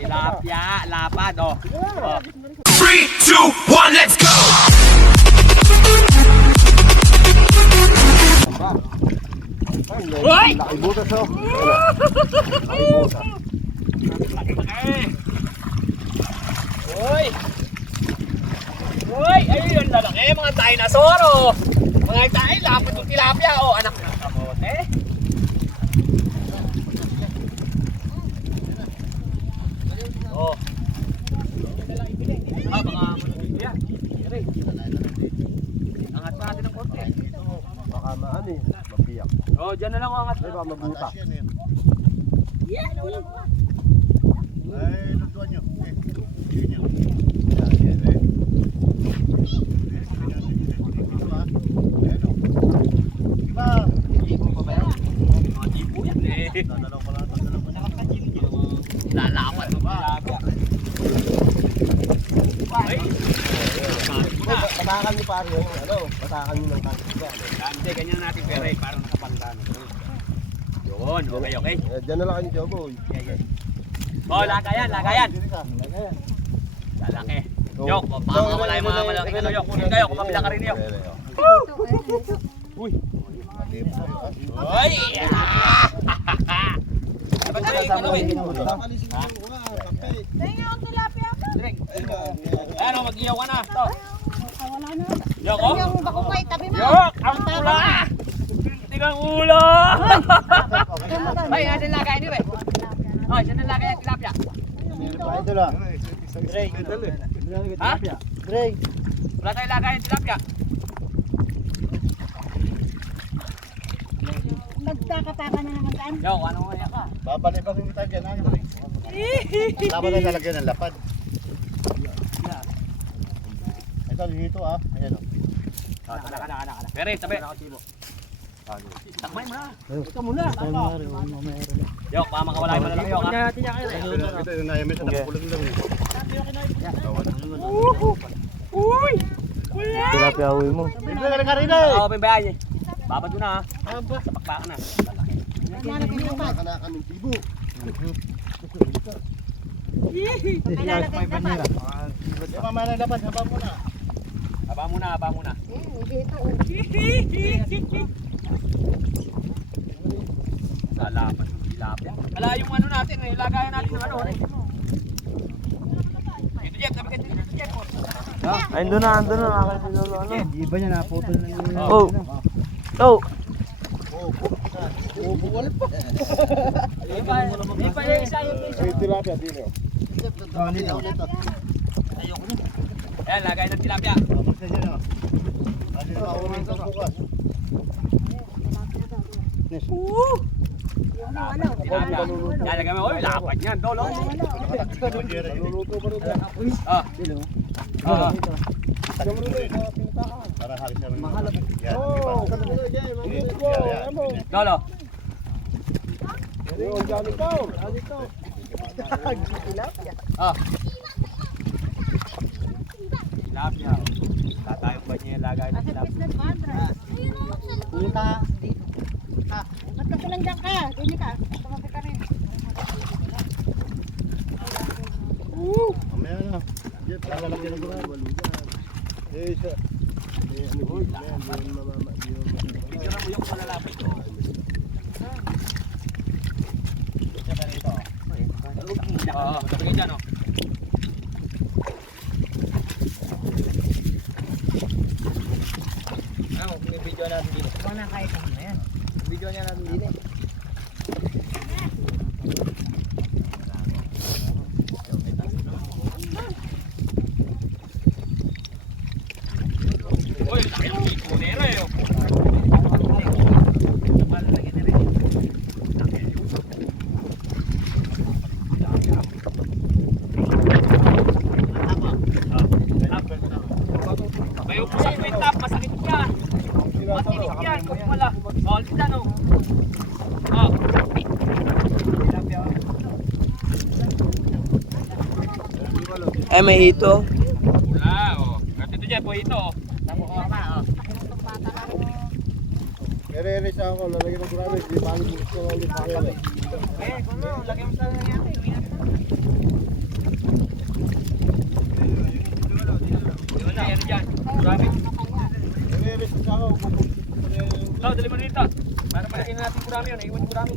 Tilapia, lapad, oh. 3, 2, 1, let's go! Hoy! Laki butas oh. Hoy! Hoy! Ayun, lalaki, mga dinosaur, oh. Mga tayo, lapad ng tilapia, oh. Anak ng kamote. Oh. Ah, baka manubig yan. Angat pa natin ng konti. Baka maano eh. Mabiyak. Oh, dyan na lang ang angat. Ay baka mabuta. Ay, lutuan nyo. Yun nyo. Ibo pa ba yan? Mga ibo yan eh. Lalapan mo ba? Ay! Patakan niyo pare yung ano. Patakan niyo ng tangkip yan. Hindi, ganyan natin pero eh. Parang nakapandaan. Yun, okay, okay. Diyan na lang kayo dyan boy. Oh, lagayan, lagayan. Lalaki. Yok, baka wala yung mga malaking ano, Yok. Kunin kayo, kumabila ka rin, Yok. Uy! Uy! Dapat na yung ano eh. Tingnan ang tilapia pa. Ano, mag-iyaw ka na. Ito. Wala na. Yok, oh. Yung bakukay, tabi mo. Yok, ang pula! Tigang ulo! Ay, natin lagay niyo eh. Oh, siya nalagay ang tilapia. Ito lang. Ha? Drake. Wala tayong lagay ang tilapia. Nagtaka-taka na naman saan. Yok, ano nga yan ka? Babalik pa rin kita dyan, Andre. Dapat na lalagyan ng lapad. Ito, dito ah. Ayan o. Kana. Pere, tabi. Takmay mo na. Ikaw muna. Yok, baka makawala yung malalaki, Yok ha? Ito yung nayamin sa nakapulang lang. Uy! Tilapia uwi mo. Ito ka rin rin Oo, pimbayan niya. Babad mo na ha. Sa pakpakan na. Lalaki. Baka na kaming tibo. Kailalagay dapat. Yung mamaya na lapad, haba mo na. Haba muna. Dito. Salamat ng tilapia. Wala yung ano natin, ilagayan natin ng ano. Ito Jeff, sabi ka dito Jeff. Ay, doon na. Akin sinulo ano. Iba niya naputol na yung... Oh. Oh. Di pa yung isa yung isa. Tilapia dito. Ayan, lagay ng tilapia. Tapos na dyan o. Ano na maunang sa bukas. Tilapia. Yan, lagay mo. Uy, lapad yan. Dolo. Luluto pa rin. Ah. Ah. Para halis naman. Mahalap. Oh, Dolo. Ayun, dyan ito. Ah. Tilapia. Tatayong ba niya lagay ng tilapia? Punta dito. Ba't kasi nandiyan ka? Dini ka. Tumabi ka rin. Mamaya na. Jeff, lalagyan ng gulay. Eh, siya. Picture mo yung malalapit ko. Oo, sabi ka dyan, oh. Ano, may video natin dito. Wala kahit ano yan. Video niya natin dito. Uy, laki ng punera eh. Kayo po sa kwenta, masakit yan. Matinig yan, kung wala. Oh, dyan oh. Oh. Eh, may hito. Wala oh. Kasi ito dyan po ito oh. Tamo ko pa oh. Ere-ere siya ako. Lalagyan ng gulay. Di ba? Gusto ko ulit. Eh, kuno, lagyan mo sa nangyari. Gurami. Nire-release sa ako. Oh, dali mo na dito. Para malaki na natin gurami yun. Naiwan yung gurami.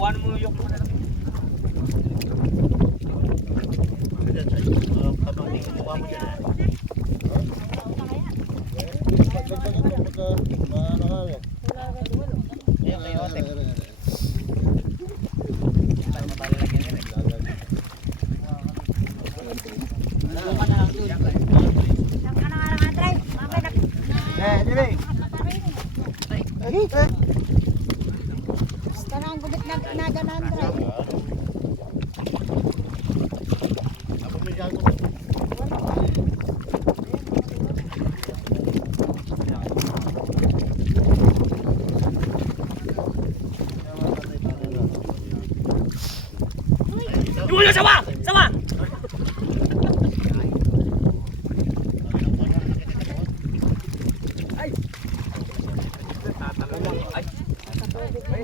Kuhaan mo yung yung malaki. Tanang gubit na naganan, Dre. Yung sawa! Sawa! Ay! Ay!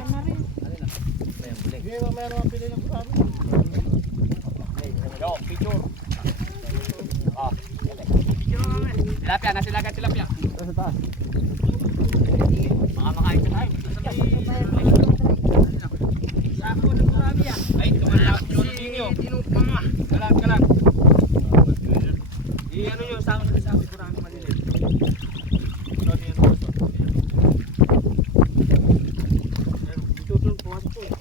Hindi mo meron ang pili ng gurami. Yo, picture. Ah. Tilapia, nasa lagat tilapia. Sa taas. Baka makain ka tayo. Sako ng marami yan. Ay, tumalak yung video. Kalang. Ano yung sako nyo sa akin, marami malilit. Ito doon, pumasok po eh.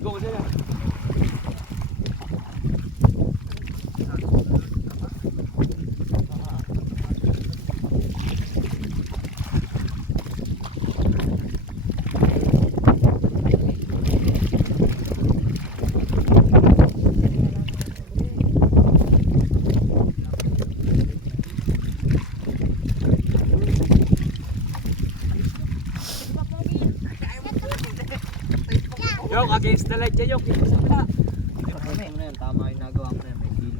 Go dyan yan. Yok, against the light dyan, Yok. Tama yung nagawa mo na yan. May kilo.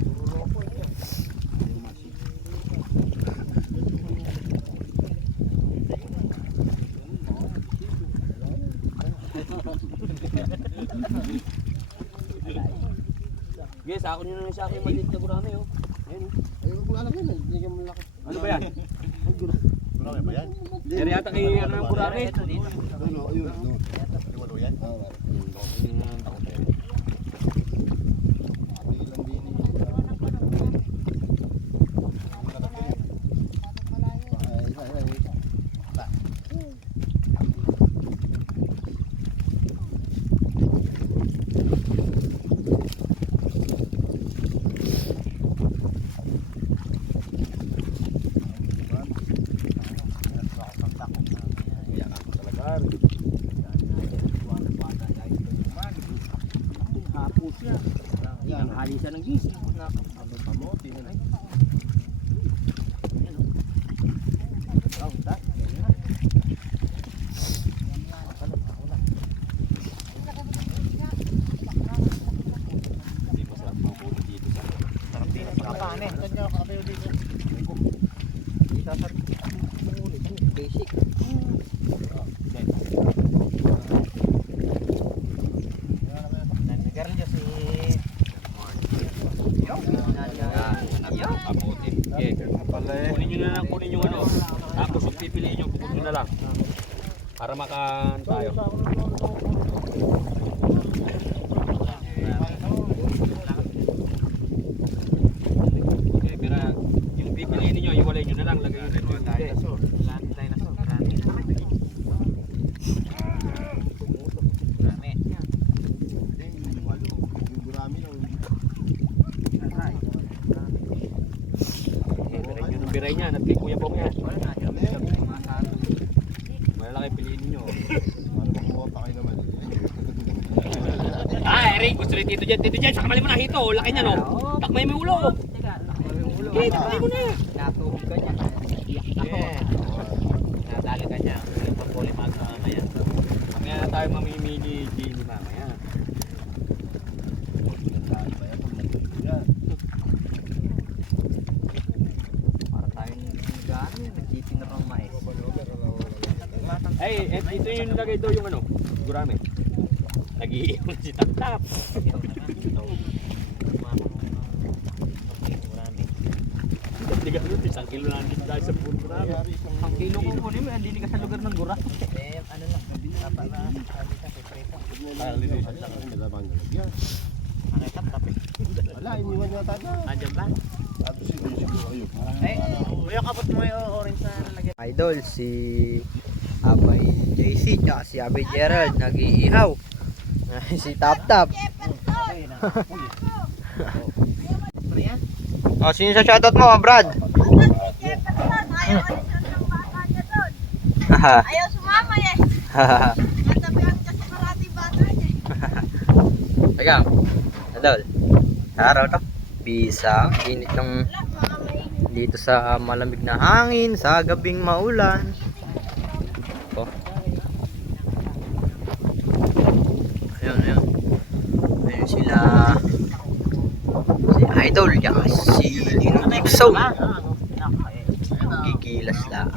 Guys, ako nyo na sa akin maliit na gurami, oh. Ayan, oh. Ay, kung alam yun, hindi ka mo laki. Ano ba yan? Gurami ba yan? Yari yata kay ano yung gurami. Ano, yun. Walo yan? Oo. Hali siya ng gising. Kunin nyo na lang, kunin yung ano. Tapos yung pipiliin nyo, bukod nyo na lang. Para makaan tayo. Okay, pero yung pipiliin niyo, iwalay nyo na lang. Lagay nyo na yung dinosaur. Biray niya, nagkay Kuya Bong yan. Malalaki piliin niyo. Ano makuha pa kayo naman? Eric, gusto rin Tito Jen. Tito Jen, sa kamali mo na hito. Laki niya, no? Takmay mo yung ulo. Okay, takmay mo na. Natulog ka niya. Nadali ka niya. Yung pagpuli mga mamaya. Mamaya na tayo mamimili. Nagtipin na pang mais. Ay, ito yung nilagay daw yung ano, gurame. Nag-iiwan si Tap-Tap. Hindi ka nun, isang kilo na din dahil sa puro gurame. Ang kilo ko kunin mo, hindi ka sa lugar ng gura. Ano lang, Wala, iniwan yata na. Andiyan ba? Ato siguro, ayun. Kuya, kapot mo yung orange na nalagyan. Idol, si Abay JC, tsaka si Abay Gerald, nag-iihaw. Si Tap Tap. Oh, sino sa shoutout mo, Brad? Ayaw sumama eh. Natabi ang kasi marati bata niya. Teka, Idol. Sa araw to, bisa, init ng dito sa malamig na hangin, sa gabing maulan. Oh. Ayun, ayun. Ayun sila. Si Idol, tsaka si Ninong Gibson. Gigilas lang.